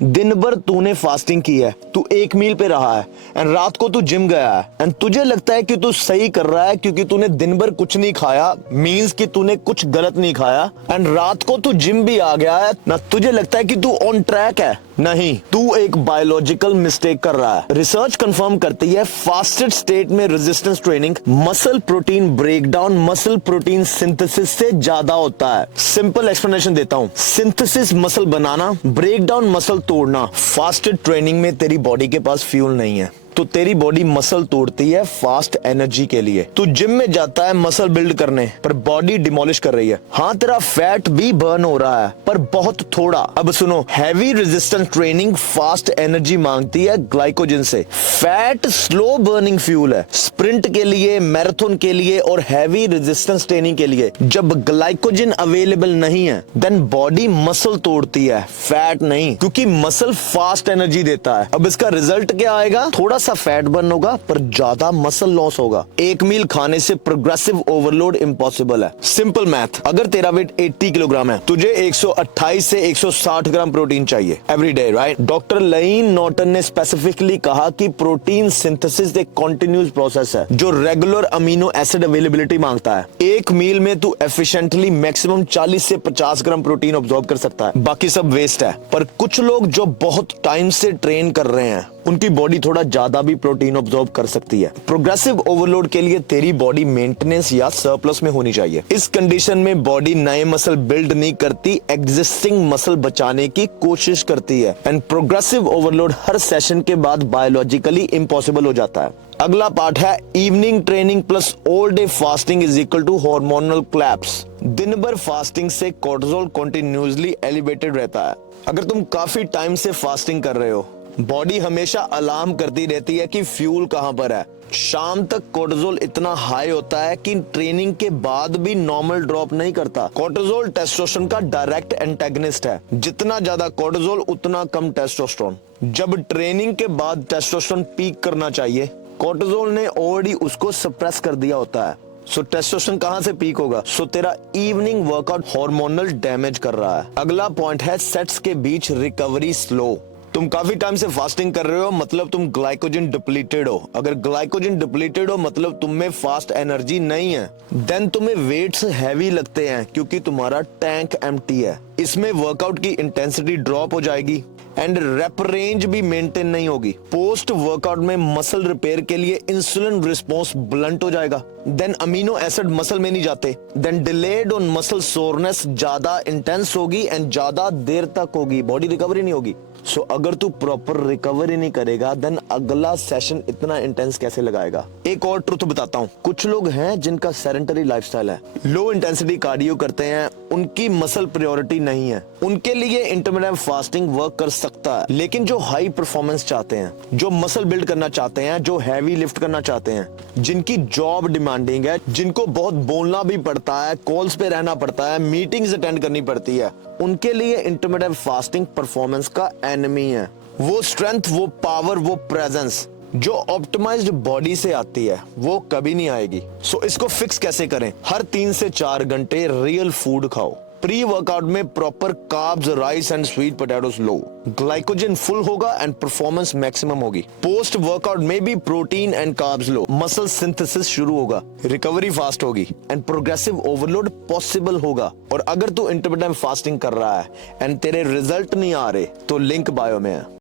दिन भर तूने फास्टिंग की है, तू एक मील पे रहा है एंड रात को तू जिम गया है एंड तुझे लगता है कि तू सही कर रहा है क्योंकि तूने दिन भर कुछ नहीं खाया, मीन्स कि तूने कुछ गलत नहीं खाया एंड रात को तू जिम भी आ गया है ना, तुझे लगता है कि तू ऑन ट्रैक है। नहीं, तू एक बायोलॉजिकल मिस्टेक कर रहा है। रिसर्च कंफर्म करती है फास्टेड स्टेट में resistance training muscle protein breakdown muscle protein synthesis से ज्यादा होता है। सिंपल एक्सप्लेनेशन देता हूँ, सिंथेसिस मसल बनाना, ब्रेकडाउन मसल तोड़ना। फास्टेड ट्रेनिंग में तेरी बॉडी के पास फ्यूल नहीं है तो तेरी बॉडी मसल तोड़ती है फास्ट एनर्जी के लिए। तू जिम में जाता है मसल बिल्ड करने पर बॉडी डिमोलिश कर रही है। हाँ, तेरा फैट भी बर्न हो रहा है पर बहुत थोड़ा। अब सुनो, heavy resistance training fast energy मांगती है ग्लाइकोजन से। फैट स्लो बर्निंग फ्यूल है स्प्रिंट के लिए, मैराथन के लिए और हैवी रेजिस्टेंस ट्रेनिंग के लिए। जब ग्लाइकोजन अवेलेबल नहीं है देन बॉडी मसल तोड़ती है, फैट नहीं, क्योंकि मसल फास्ट एनर्जी देता है। अब इसका रिजल्ट क्या आएगा? थोड़ा सा फैट बर्न होगा पर ज्यादा मसल लॉस होगा। एक मील खाने से प्रोग्रेसिव ओवरलोड इम्पॉसिबल है। सिंपल मैथ, अगर तेरा वेट 80 किलोग्राम है, तुझे 128 से 160 ग्राम प्रोटीन चाहिए एवरी डे, राइट? डॉक्टर लईन नॉर्टन ने स्पेसिफिकली कहा कि प्रोटीन सिंथेसिस एक कॉन्टिन्यूस प्रोसेस है जो रेगुलर अमीनो एसिड अवेलेबिलिटी मांगता है। एक मील में तू एफिशिएंटली मैक्सिमम 40 से 50 ग्राम प्रोटीन ऑब्जॉर्व कर सकता है, बाकी सब वेस्ट है। पर कुछ लोग जो बहुत टाइम से ट्रेन कर रहे हैं उनकी बॉडी थोड़ा ज्यादा भी प्रोटीन ऑब्जॉर्व कर सकती है। प्रोग्रेसिव ओवरलोड के लिए तेरी बॉडी मेंटेनेंस या सरप्लस में होनी चाहिए। इस कंडीशन में बॉडी नए मसल बिल्ड नहीं करती, एग्जिस्टिंग मसल बचाने की कोशिश करती है and progressive overload her session के बाद बायोलॉजिकली इम्पॉसिबल हो जाता है। अगला पार्ट है evening training plus all day fasting is equal to hormonal collapse. दिन भर फास्टिंग से कोर्टिसोल कंटिन्यूअसली एलिवेटेड रहता है। अगर तुम काफी टाइम से फास्टिंग कर रहे हो, बॉडी हमेशा अलार्म करती रहती है कि फ्यूल कहां पर है। शाम तक कोर्टिसोल इतना हाई होता है कि ट्रेनिंग के बाद भी नॉर्मल ड्रॉप नहीं करता। कोर्टिसोल टेस्टोस्टेरोन का डायरेक्ट एंटेगनिस्ट है। जितना ज्यादा कोर्टिसोल उतना कम टेस्टोस्टेरोन। जब ट्रेनिंग के बाद टेस्टोस्टेरोन पीक करना चाहिए, कोर्टिसोल ने ऑलरेडी उसको सप्रेस कर दिया होता है। सो टेस्टोस्टेरोन कहां से पीक होगा? सो तेरा इवनिंग वर्कआउट हार्मोनल डैमेज कर रहा है। अगला पॉइंट है सेट्स के बीच रिकवरी स्लो। तुम काफी टाइम से फास्टिंग कर रहे हो मतलब तुम ग्लाइकोजन डिप्लीटेड हो। अगर ग्लाइकोजन डिप्लीटेड हो मतलब तुम में फास्ट एनर्जी नहीं है। देन तुम्हें वेट्स हैवी लगते हैं क्योंकि तुम्हारा टैंक एम्प्टी है। इसमें वर्कआउट की इंटेंसिटी ड्रॉप हो जाएगी एंड रेप रेंज भी मेंटेन नहीं होगी। पोस्ट वर्कआउट में मसल रिपेयर के लिए इंसुलिन रिस्पॉन्स ब्लंट हो जाएगा। देन अमीनो एसिड मसल में नहीं जाते। Then delayed on muscle soreness ज्यादा इंटेंस होगी एंड ज्यादा देर तक होगी, बॉडी रिकवरी नहीं होगी। सो अगर तू प्रॉपर रिकवरी नहीं करेगा देन अगला सेशन इतना इंटेंस कैसे लगाएगा? एक और ट्रुथ बताता हूँ, कुछ लोग हैं जिनका सेडेंटरी लाइफस्टाइल है, लो इंटेंसिटी कार्डियो करते हैं, उनकी मसल प्रायोरिटी नहीं है। उनके लिए इंटरमिटेंट फास्टिंग वर्क कर सकता है। लेकिन जो हाई परफॉर्मेंस चाहते हैं, जो मसल बिल्ड करना चाहते हैं, जो हैवी लिफ्ट करना चाहते हैं, जिनकी जॉब डिमांडिंग है, जिनको बहुत बोलना भी पड़ता है, कॉल्स पे रहना पड़ता है, मीटिंग्स अटेंड करनी पड़ती है, उनके लिए इंटरमिटेंट फास्टिंग परफॉर्मेंस का एनिमी है। वो स्ट्रेंथ, वो पावर, वो प्रेजेंस जो ऑप्टिमाइज्ड बॉडी से आती है वो कभी नहीं आएगी। सो इसको फिक्स कैसे करें? हर 3 से 4 घंटे रियल फूड खाओ। प्री वर्कआउट में proper carbs, rice and sweet potatoes low. Glycogen full होगा एंड परफॉर्मेंस मैक्सिमम होगी। पोस्ट वर्कआउट में भी protein and carbs low. Muscle synthesis शुरू होगा, रिकवरी फास्ट होगी एंड प्रोग्रेसिव ओवरलोड पॉसिबल होगा। और अगर तू इंटरमिटेंट फास्टिंग कर रहा है एंड तेरे रिजल्ट नहीं आ रहे तो लिंक बायो में है।